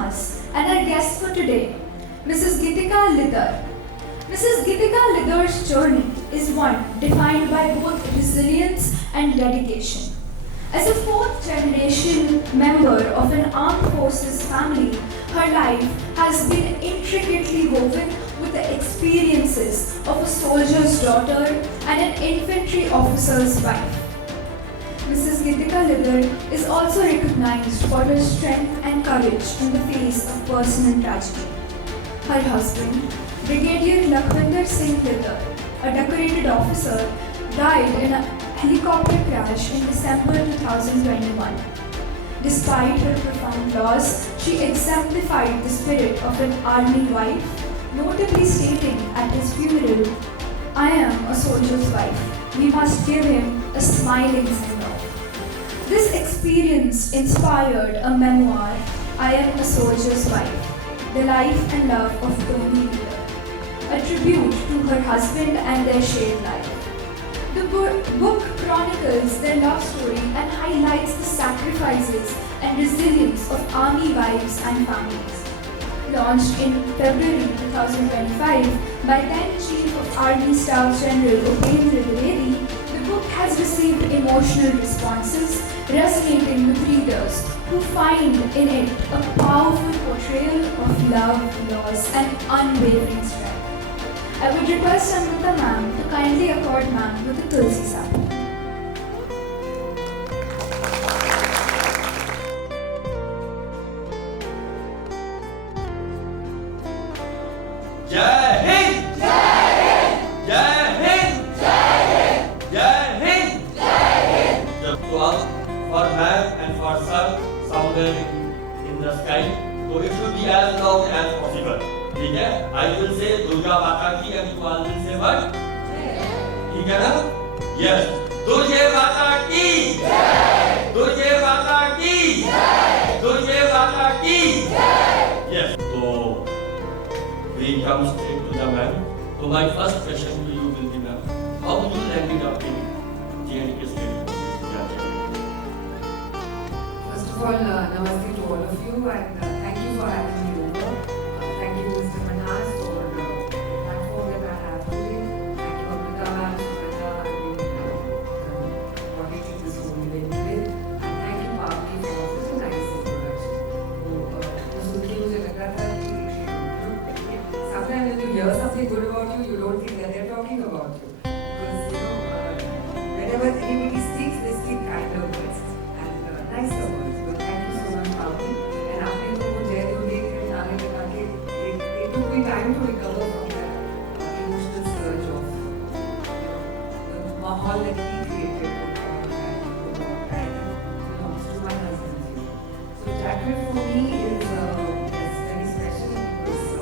us and our guest for today, Mrs. Geetika Lidar. Mrs. Geetika Lidar's journey is one defined by both resilience and dedication. As a fourth generation member of an armed forces family, her life has been intricately woven with the experiences of a soldier's daughter and an infantry officer's wife. Mrs. Geetika Lidar is also recognized for her strength and courage in the face of personal tragedy. Her husband, Brigadier Lakhwinder Singh Lidar, a decorated officer, died in a helicopter crash in December 2021. Despite her profound loss, she exemplified the spirit of an army wife, notably stating at his funeral, "I am a soldier's wife. We must give him a smiling send-off." This experience inspired a memoir, "I Am a Soldier's Wife: The Life and Love of Tony Lidar," a tribute to her husband and their shared life. The book chronicles their love story and highlights the sacrifices and resilience of army wives and families. Launched in February 2025 by then Chief of Army Staff General Veer, the book has received emotional responses, resonating with readers who find in it a powerful portrayal of love, loss, and unwavering strength. I would request Amrita ma'am to kindly accord ma'am with a Tulsi Sap. Jai Hind! Jai Hind! Jai Hind! Jai Hind! Jai Hind! Jai Hind! The clock for man and for sun somewhere in the sky, so it should be as loud as possible. ठीक है? I will say Durga माता की and you all will say what? ठीक है ना? Yes. दुर्गे माता की जय! दुर्गे माता की जय! दुर्गे माता की जय! Yes. So we come straight to the man. So my first question to you will be, ma'am, how you landed up in J&K State Police? First of all, namaste to all of you, and thank you for having me over. Thank you, Mr. Manas, for the platform that I have today. Thank you, Amrita ma'am, for making this whole event today. And thank you, Pavni, for such a nice introduction. मुझे लगा था कि sometimes when you hear something good about you, you don't think that they're talking about you. Because, whenever anybody speaks, they speak kinder words and nicer words. But thank you so much, Pavni. And after you know, Jai it took me time to recover from that emotional surge of the mahal that he created with all that belongs to my husband. So Jacqueline for me is very special because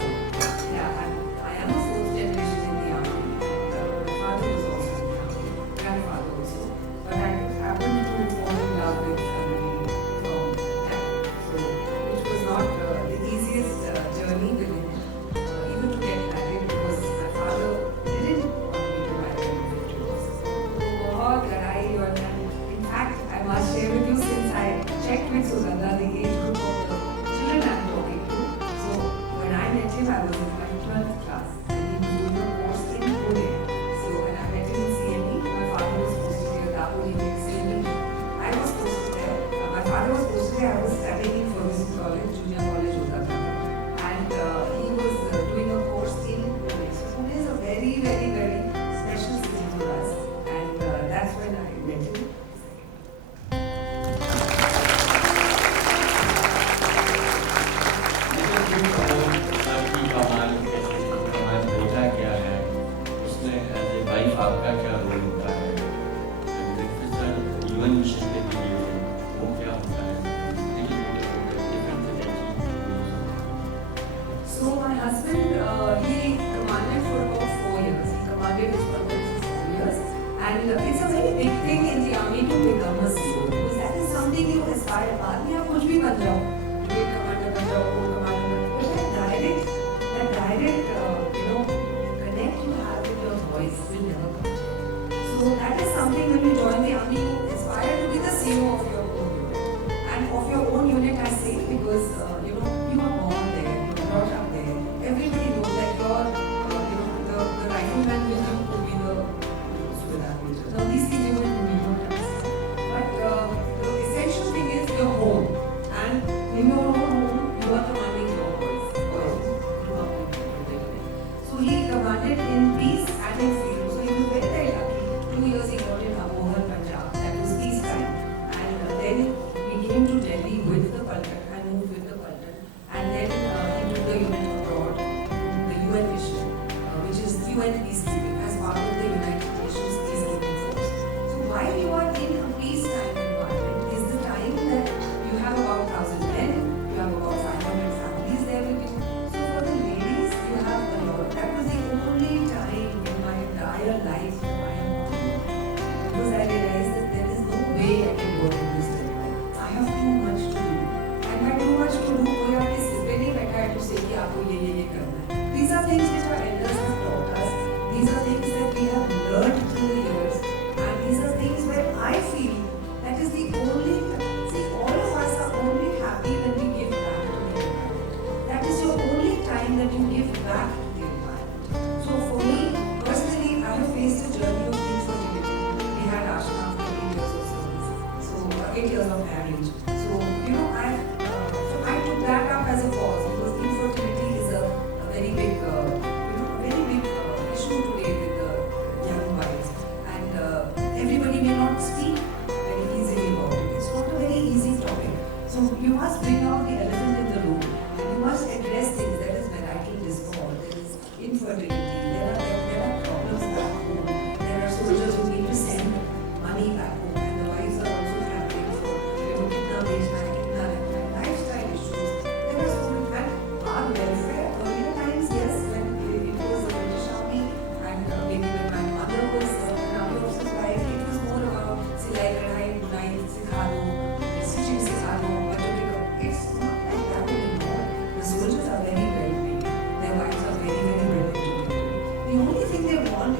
I am a fourth generation in the army. My father was also in the army, grandfather also. But I happened to fall in love with somebody from that. So which was not the easiest journey with him, even to get married, because my father didn't want me to marry him at 50 years. So बहुत लड़ाई और in fact I must share with you, since I checked with Sugandha the age group of the children I am talking to. So when I met him, I was in my 12th class and he was doing a course in Pune. So when I met him in CME, my father was posted here, Dapu, he made CME. I was posted there. My father was posted there. I was studying in Ferguson College, junior college Gatha. And he was doing a course in Pune. So Pune is a very, very, very special city for us. And that's when I met him. आपकी कमान कैसे कमान होता क्या है, उसमें as a wife आपका क्या role होता है, जीवन विशेष के लिए वो क्या होता है, So my husband, he commanded for about 4 years. He commanded his brother for 4 years. And it's a very big thing in the army to become a CEO, because that is something you aspire. बाद में आप कुछ भी बन जाओ, ये commander बन जाओ, वो कमांडर बन जाओ, that direct connect you have with your voice will never come. So that is something when you join the army, you aspire to be the CEO of your own unit, and of your own unit I say, because you are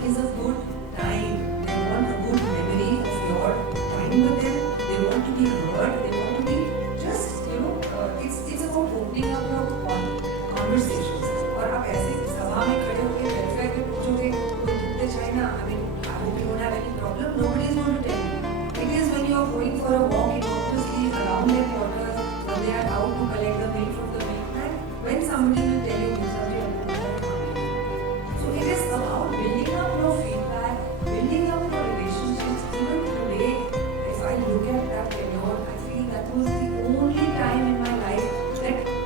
is a good time. They want a good memory of your time with them. They want to be heard. They want to be just, it's about opening up your conversations. और आप ऐसे सभा में खड़े होकर welfare के पूछोगे कोई दुखते China, I mean, I hope you don't have any problem. Nobody is going to tell you. It is when you are going for a walk, obviously around their quarters, when they are out to collect the milk from the milkman, when somebody will tell you, so it is about building up your feedback, building up your relationships. Even today, if I look at that tenure, I feel that was the only time in my life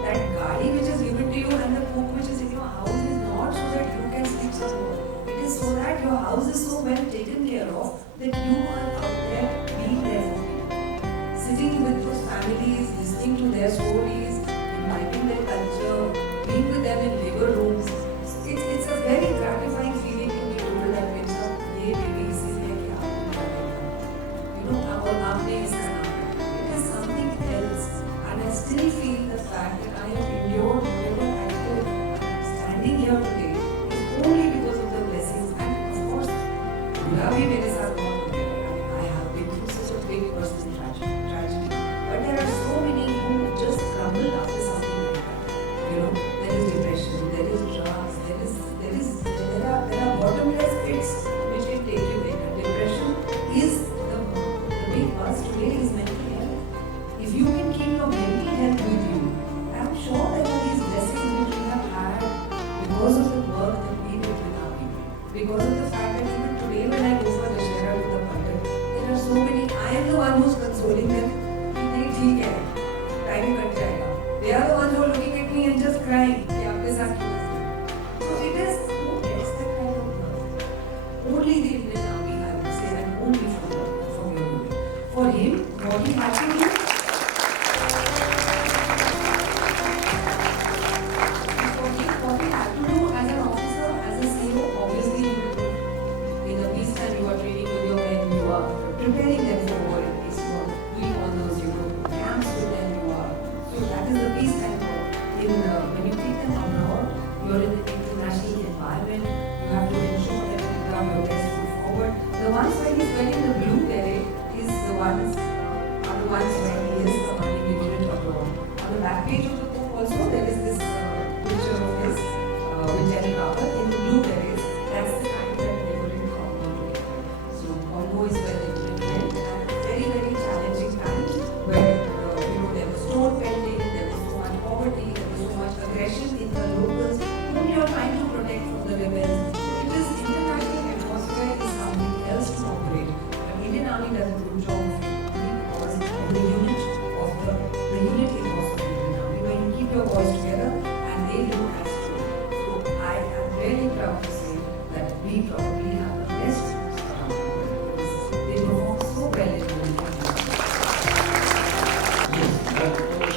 that gadi which is given to you and the cook which is in your house is not so that you can sleep somewhere. It is so that your house is so well taken care of that you are out there being there for people. Sitting with those families, listening to their stories, imbibing their culture, being with them in labor rooms. It's a very gratifying feeling to be told that बेटा ये baby इसीलिए कि आपने करा, और आपने इसका नाम रखा. It is something else, and I still feel the fact that I have endured whatever I could. Standing here today is only because of the blessings, and of course, बुरा भी मेरे साथ बहुत हो गया. I have been through such a big personal tragedy, but there are so many who just crumble after something like that. There is depression, there is drugs, there are bottomless pits which can take you in. And depression is the big buzz today is mental health. If you can keep your mental health with you, I am sure there are these blessings which we have had because of the work that we did with our people. Because of the fact that even today when I go for the share to the public, there are so many, I am the one who's consoling them. नहीं ठीक है, time cut जाएगा. They are the ones who are looking at me and just crying. कि आपके साथ क्यों ऐसा? So it is, who gets that kind of love? Only the Indian Army, I would say, and only from your unit. For him, what he had to do, as an officer, as a CEO, obviously you will do. In the peacetime, you are training with your men, you are preparing them for war and peace. You are doing all those, camps with them, you are. So that is the peacetime work. When you take them abroad, you are in the international environment. You have to ensure that you become your best foot forward. The ones where he is wearing the blue beret are the ones where he is commanding the unit abroad. On the back page of the book also, there is this picture of his with Gatha in the blue berets. That's the time that they were in Congo together. So Congo is where they were in, and very, very challenging time where there was stone pelting, there was so much poverty, there was so much aggression in the locals whom you are trying to protect from the rebels. So it is international atmosphere is something else to operate. The Indian Army does a good job of it because of the unit ethos of the Indian Army, where you keep your voice together and they do as two. So I am very proud to say that we probably have the best troops around the world because they perform so well in the military.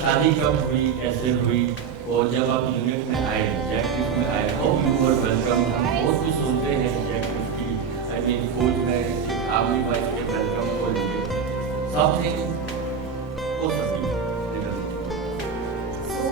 शादी कब हुई, कैसे हुई, और जब आप unit में आए, जैक्टिव में आए, हाउ यू वर वेलकम. हम बहुत कुछ सुनते हैं जैक्टिव की, आई मीन फौज में आर्मी वाइफ के वेलकम को लिए समथिंग हो सकती है. So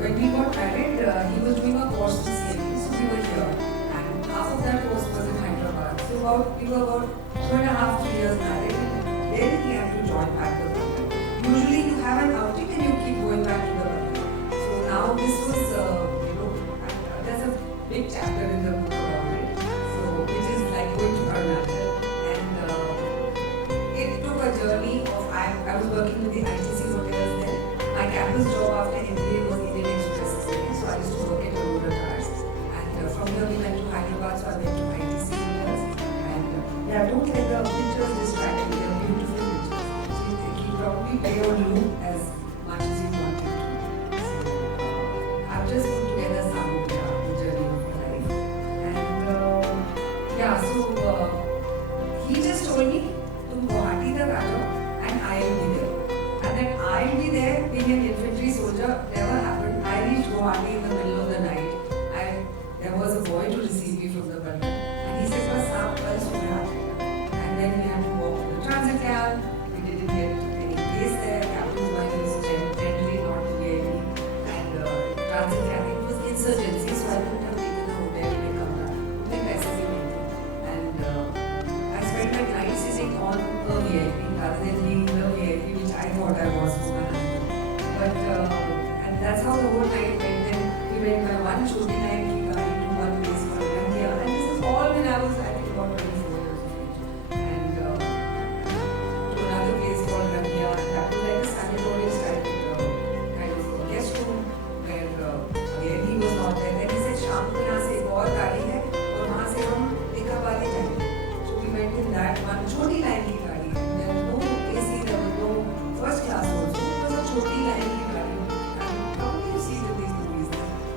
when we got married, he was doing a course in CME, so we were here, and half of that course was in Hyderabad. So we were about 2.5-3 years married, and then he had to join back the country. Usually you have an outing and you keep going back to the country. So now this was, there's a big chapter in the book about it. So which is like going to Arunachal, and it took a journey of, I was working with the ITC hotels then. My campus job after MBA was Indian Express, so I used to work at Aurora Cars. And from there we went to Hyderabad, so I went to ITC hotels. And don't let the pictures distract you, they're beautiful pictures. So you probably play or do as much as you want to. So I've just put together some of the journey of my life. And so he just told me, "Tum Guwahati tak aa jao, and I will be there." And then I'll be there, being an infantry soldier, never happened. I reached Guwahati in the middle of the night. There was a boy to receive me from the country, and he said, "Bas aap kal subah aa jayega." And then we had to walk to the transit camp. We didn't get any place there. Captain's wife was generally not really, and transit camp, it was insurgency, so I couldn't have taken a hotel and come back. Then paise bhi nahi the whole night went. Then we went by one choti line ki gaadi to one place called Rangia, and this is all when I was, I think, about 24 years of age. And to another place called Rangia, and that was like a sanatorium style kind of guest room where again he was not there. Then he said, "शाम को यहाँ से एक और गाड़ी है और वहाँ से हम Dikhabali जाएंगे." So we went in that one choti line की गाड़ी. There was no AC, there was no first class also. It was a choti line की गाड़ी. And probably you see in these movies,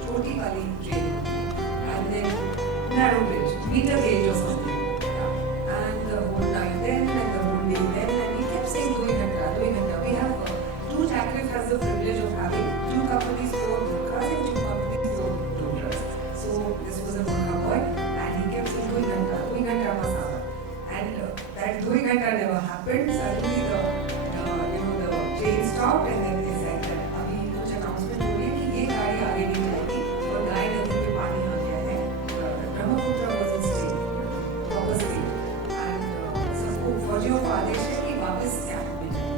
choti wali train. And then narrow bridge, meter gauge or something. Yeah. And the whole night then and the whole day then, and he kept saying, "2 घंटा, 2 घंटा." We have two Jackliffe has the privilege of having two companies for Gurkhas and two companies for Dodras. So this was a Gurkha boy, and he kept saying, "2 घंटा, 2 घंटा masala." And that 2 घंटा never happened. Suddenly the train stopped, and then they said that अभी कुछ announcement हो रही है कि ये गाड़ी आगे नहीं जाएगी और गाय नदी में पानी आ गया है. Brahmaputra was in state, proper state, and सबको फौजियों को आदेश है कि वापस कैंप में जाए.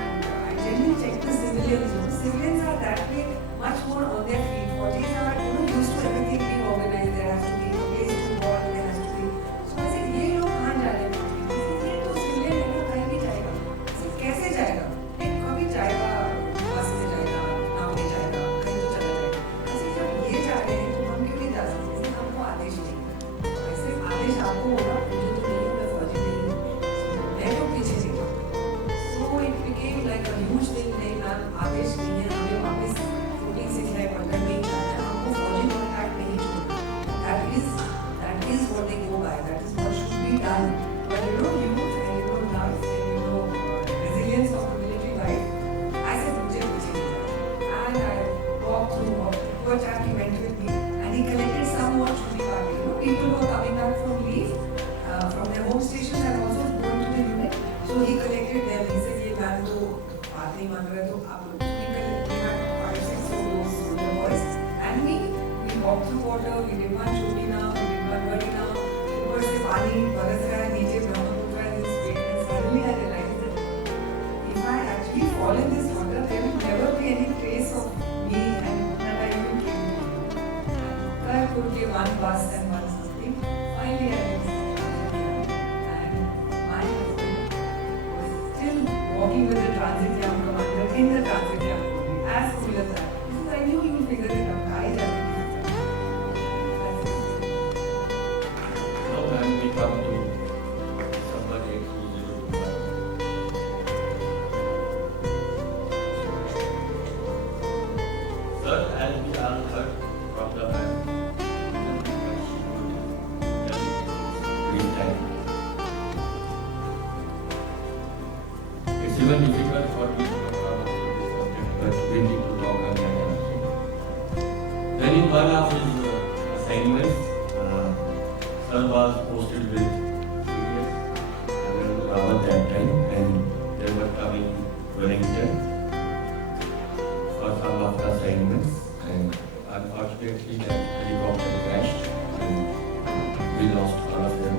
And I generally check the civilians. Civilians are that way much more on their feet. Faujis are used to everything being organized. There has to be a place to walk. There has to be. So I said, ये लोग कहाँ जा रहे हैं? ये तो civilian है ना, कहीं भी जाएगा. I said, कैसे जाएगा? कभी जाएगा, बस में जाएगा, नाव में जाएगा, कहीं तो चला जाएगा. I said, जब ये जा रहे हैं तो हम क्यों नहीं जा सकते? इसलिए हमको आदेश नहीं. वैसे आदेश आपको होगा, मुझे तो नहीं, मैं फौजी नहीं हूँ. मैं तो पीछे नहीं हूँ. So it became like a huge thing. नहीं मैम, आदेश नहीं है, हमें वापस floating सिखलाए पढ़ना नहीं जाना है, हमको फौजी कॉन्ट्रैक्ट नहीं छोड़ना. That is what they go by. That is what should be done. But youth and love and resilience of the military life, I said मुझे पीछे नहीं जाना. And I walked through. Poor chap, he went with me, and he collected some more choti party. People who were coming back from leave from their home stations and also going to the unit. So he collected them. He said, "ये ma'am तो बात नहीं मान रहे तो आप लोग." We had 5-6 of those soldier boys and me. We walked through water. We did one choti now. We did one bari now. ऊपर से पानी बरस रहा है, नीचे Brahmaputra is in state. And suddenly I realized that if I actually fall in this water, there will never be any trace of me and that I even came to. I could give one bus and one something. Finally, I reached the and my husband was still walking with the transit jam commander in the transit jam only, as cool as that. He says, "I knew you would figure it out. I just." Now when we come to somebody who's Sir, as we all heard from the man, it's even difficult for me to come out of this subject, but we need to talk again also. Then in one of his assignments, Sir was posted with serious Rawat that time, and they were coming Wellington for some of the assignments, and unfortunately that helicopter crashed and we lost all of them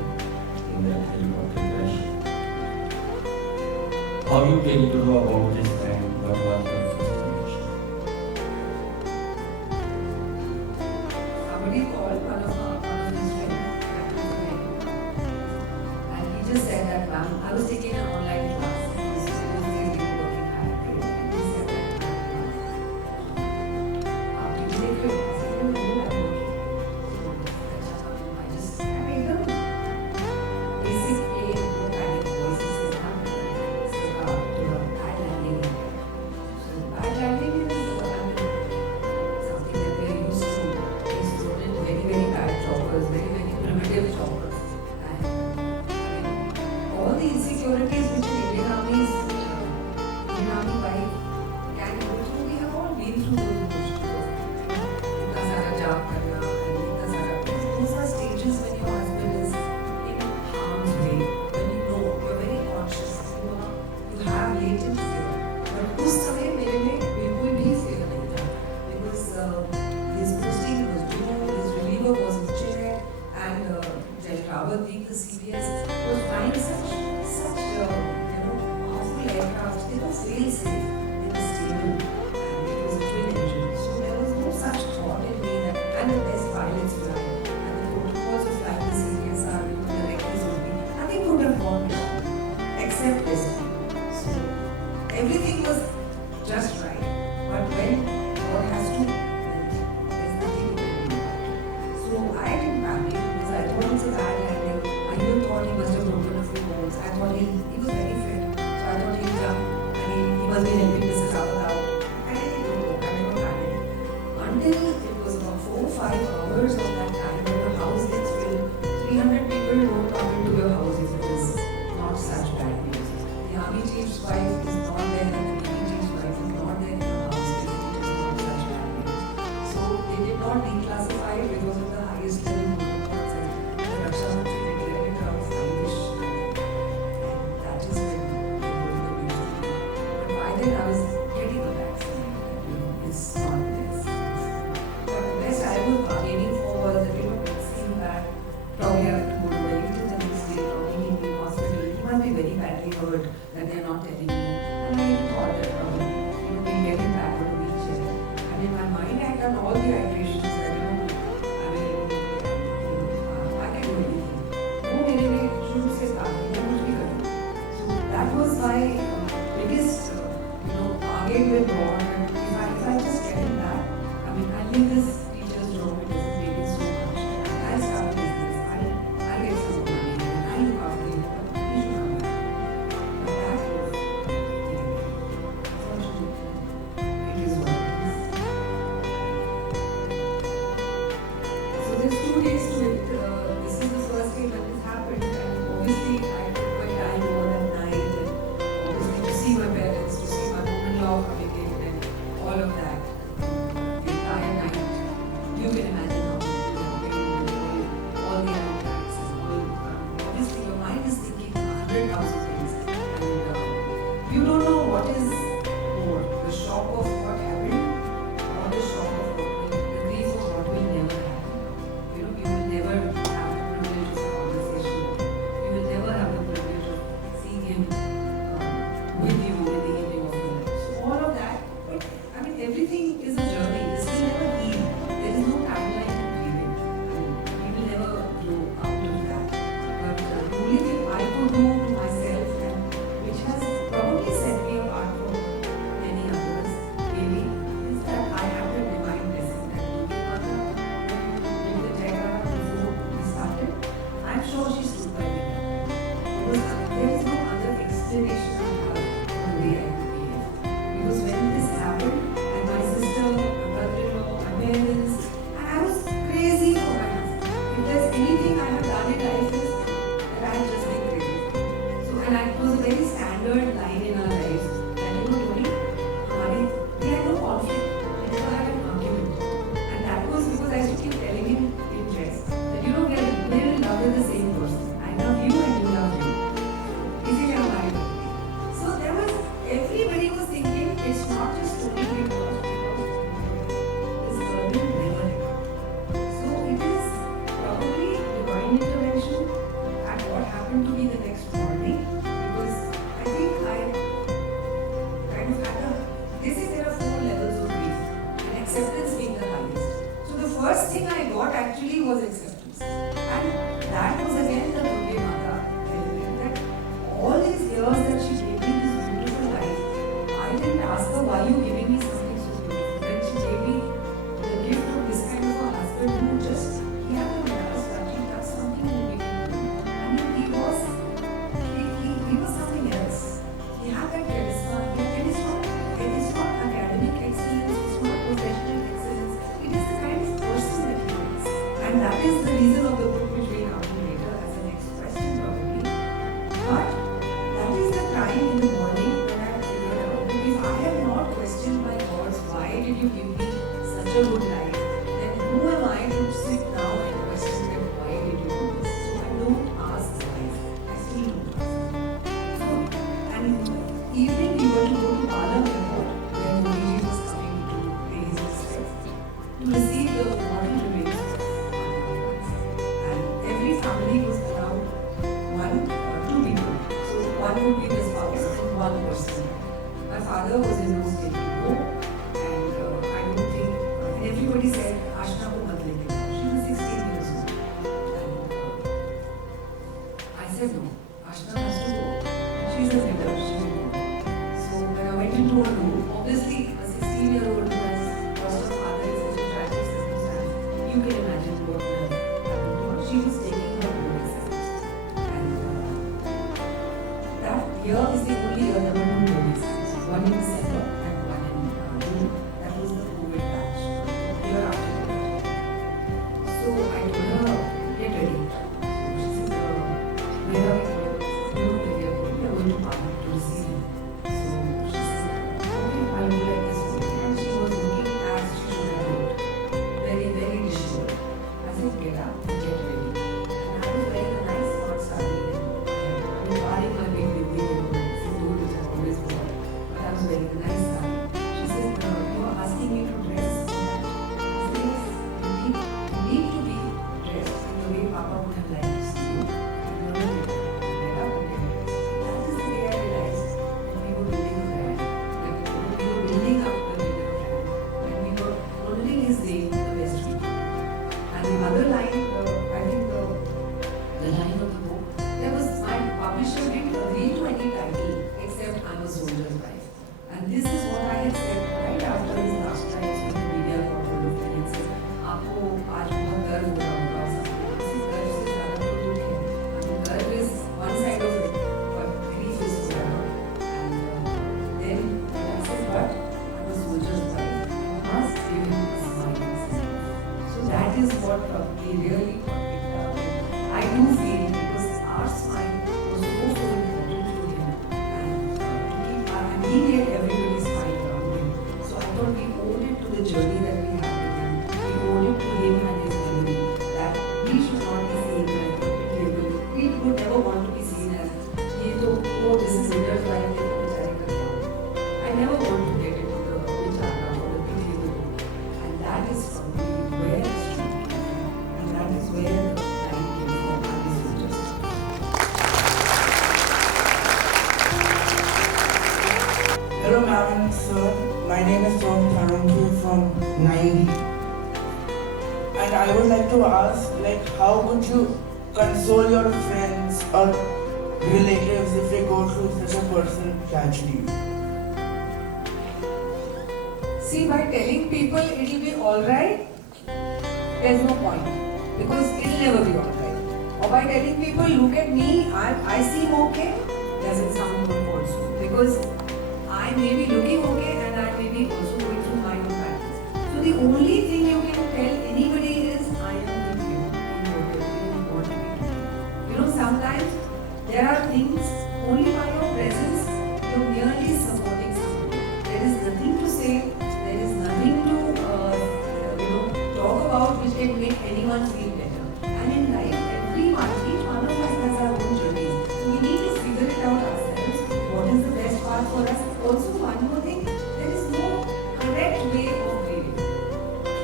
in that helicopter crash. How you came to know about this and what was the first impression? Somebody called one of his friends, and he just said that, "Ma'am, I was taking an online class. Those days we were working hybrid, and he said that, did you take your class?" I said, "No, I'm working." So I made them basic plain no panic voices is not to the bad landing. So bad landing is something that we're used to. He's thrown in very, very bad choppers, very, very primitive choppers. And all the insecurities which the Indian Army wife can go through, we have all been through those emotions. इतना सारा job करना, and इतना सारा, those are stages when your husband is in harm's way, when you know, you're very conscious, you have latent fear. But उस समय मेरे में बिल्कुल भी fear नहीं था, because his posting was due, his reliever was in chair, and General Rawat being the CBS was flying such powerful aircraft. They were fail safe, they were stable, and it was a twin engine. and the best pilots fly. And the protocols of flying the CPSR, the reckless would be, nothing could have gone wrong except this. So everything was just right. But when God has to, then there's nothing you can do. So I didn't panic because I thought it's a bad landing. I even thought he must have broken a few bones. I thought he was very fit. So I thought he'd jump and he must be helping Mrs. Gatha out. And I didn't know, I never panicked. Until it was about 4 or 5 hours of that time when the house gets filled. 300 people don't come into your house if it is not such bad news. The army chief's wife is not there and the navy chief's wife is not there in the house if it is not such bad news. So they did not declassify it because of the highest level protocols and the Raksha Mantri declared it a Irish and that is when the news to me. But by then I was getting a vaccine. It's not this. But the best I was aiming for was that it seemed that probably I have to go to Wellington the next day, probably he'll be in hospital. He must be very badly hurt that they're not telling me. And I thought that probably, we'll get him back on a wheelchair. And in my mind, I had done all the iterations that, I can do anything. No, मेरे में शुरू से start मैं कुछ भी करूँ. So that was my biggest, आगे with God. And if I just get him back, I leave this teacher's job. It doesn't make it so much. I'll start a business. I'll get some more money. I'll look after him. But he should come back. But that was unfortunately, it is what it is. So there's 2 days to it. This is the first day when this happened, and obviously I took my time over that night, and obviously to see my parents, to see my mother-in-law coming in, and all of that. The entire night, you can imagine how all the attacks and all. Obviously, your mind is thinking 100,000 things, and you don't know what is more, the shock of what happened, or the shock of the grief of what will never happen. You will never have the privilege of conversation. You will never have the privilege of seeing him with you in the evening of your life. So all of that, but everything is a journey. This will never heal. There is no timeline to grieving. We will never grow out of that. But the only thing I could do to myself, and which has probably set me apart from many others, maybe, is that I have to remind blessing that Mother, when the Jaya before we started, I'm sure she stood by me. Because there is no other explanation I have for the way I behave. Because when this happened, and my sister, my brother-in-law, my parents, and I was crazy for my husband. If there's anything I have done in life is that I have just been crazy. So, and it was a very standard line in our lives that, Tony, we had no conflict, we never had an argument. And that was because I used to keep telling him in jest that, we are in love with the same person. I love you and you love me. Easy to marry. So there was, everybody was thinking it's not just Tony we lost because this girl will never let go. So it is probably divine intervention at what happened to me the next morning, because I think I kind of had they say there are 4 levels of grief, and acceptance being the highest. So the first thing I got actually was acceptance, and that was again the Durga Mata element, that all these years that she gave me this beautiful life, I didn't ask her, why are you giving me something so beautiful? When she gave me the gift of this kind of a husband who just, he had the mirrors touch, he touched something in the beginning. He was something else. He had that charisma. It is not academic excellence, it's not professional excellence. It is the kind of person that he is. And that is the reason of the book which will come to later as the next question probably. But that is the time in the morning when I figured out that if I have not questioned my gods, why did you give me such a good life, then who am I to sit now and question them, why did you do this? So I don't ask twice. I still don't ask. So, and in the evening we were to go to Palam Airport where Modi was coming to pay his respects to receive the model remains of and every family was allowed 2 people. So one would be the spouse and one person. My father was in no state to go, and I don't think, and everybody said, Ashna ko mat lete. you can imagine what would have happened to her. She was taking her board exams. And that year is the only year there were two board exams. One in December and one in June. That was the COVID batch. Year after that. So I told her, get ready. She said, where are we going? We are going to Parliament to receive you. So she said, okay, I'll do like this. And she was looking as she should have looked. Very, very disheveled. I said, get up, get ready. And I was wearing a nice short sari. I mean, barring my big sindoor, which I always wore. But I was wearing a nice sari. She said, you are asking me to dress. I said, yes, you need to be dressed in the way Papa would have liked to see you. And you are get up and get dressed. That is the day I realized that we were building a brand. Like, we were building up the Veer brand. And we were holding his name in the best way. And the other line, I think the line of the book, there was my publisher didn't agree to any title except I'm a soldier's wife. And this is what I had said right after his last times when the media got hold of me and said, आपको आज बहुत गर्व हो रहा होगा सबको. This is गर्व से ज़्यादा तो दुख है. I mean, गर्व is one side of it, but grief is forever. And then I said, but I'm a soldier's wife. I must give him a smile. So that is what he really got picked up. And I do feel because our smile was so important to him and to keep and he made everybody smile around him. So I thought we owed it to the journey that we had with him. We owed it to him and his memory that we should not be seen as a label. We would never want to be seen as ये तो oh this is Veer's wife देखो बेचारे का क्या. I never want to get into the बेचारा or the big label. And that is probably where the street came from. And that is where the line came from. And this is just. Hello ma'am and sir, my name is Tom Tharunki from 90. And I would like to ask, like, how could you console your friends or relatives if they go through such a personal tragedy? See, by telling people it'll be alright, there's no point. Because it'll never be alright. Or by telling people, look at me, I seem okay, doesn't sound good also. Because I may be looking okay and I may be also going through my own battles. So the only thing you can tell anybody is, I am with you in whatever you want to be doing. You know, sometimes there are things, only by your presence, you're merely supporting somebody. There is nothing to say, there is nothing to, talk about which can make anyone feel better. And in life, each one of us has our own journeys. So we need to figure it out ourselves. What is the best path for us? Also, one more thing, there is no correct way of grieving.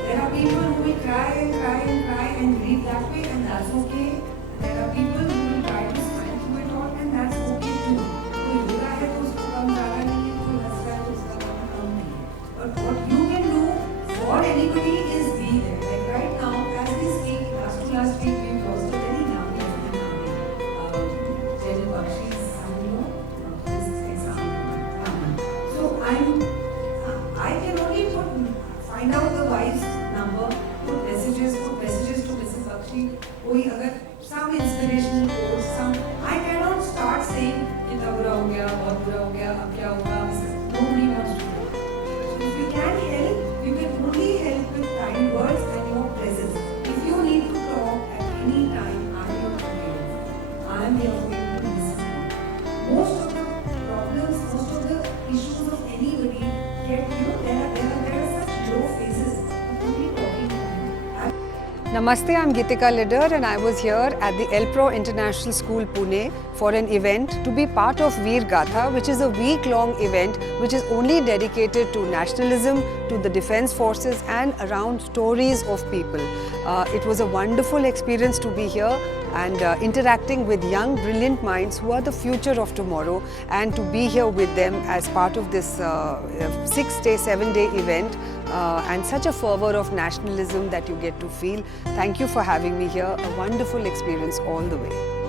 There are people who will cry and cry and cry and grieve that way, and that's okay. There are people who will try to smile through it all, and that's okay too. कोई बुरा है तो उसको कम ज़्यादा नहीं है, कोई हंस रहा है तो उसका कम नहीं है. But what you can do for anybody is be there. Like right now, as we speak, last week we've lost a very young General Bakshi's son-in-law, his exam. So I can only find out the wife's number, put messages to Mrs. Bakshi. कोई अगर some inspirational quotes, I cannot start saying कितना बुरा हो गया, बहुत बुरा हो गया, अब क्या होगा? Nobody wants to do. So if you can help, you can only help with kind words and your presence. If you need to talk at any time, I am your friend. I am here for you to listen. Most of the problems, most of the issues of anybody get, there are such low faces. Only talking to them. Namaste, I'm Geetika leader and I was here at the ELPRO International School Pune for an event to be part of Veer Gatha, which is a week-long event which is only dedicated to nationalism, to the defence forces and around stories of people. It was a wonderful experience to be here and interacting with young, brilliant minds who are the future of tomorrow, and to be here with them as part of this 6-day, 7-day event and such a fervour of nationalism that you get to feel. Thank you for having me here. A wonderful experience all the way.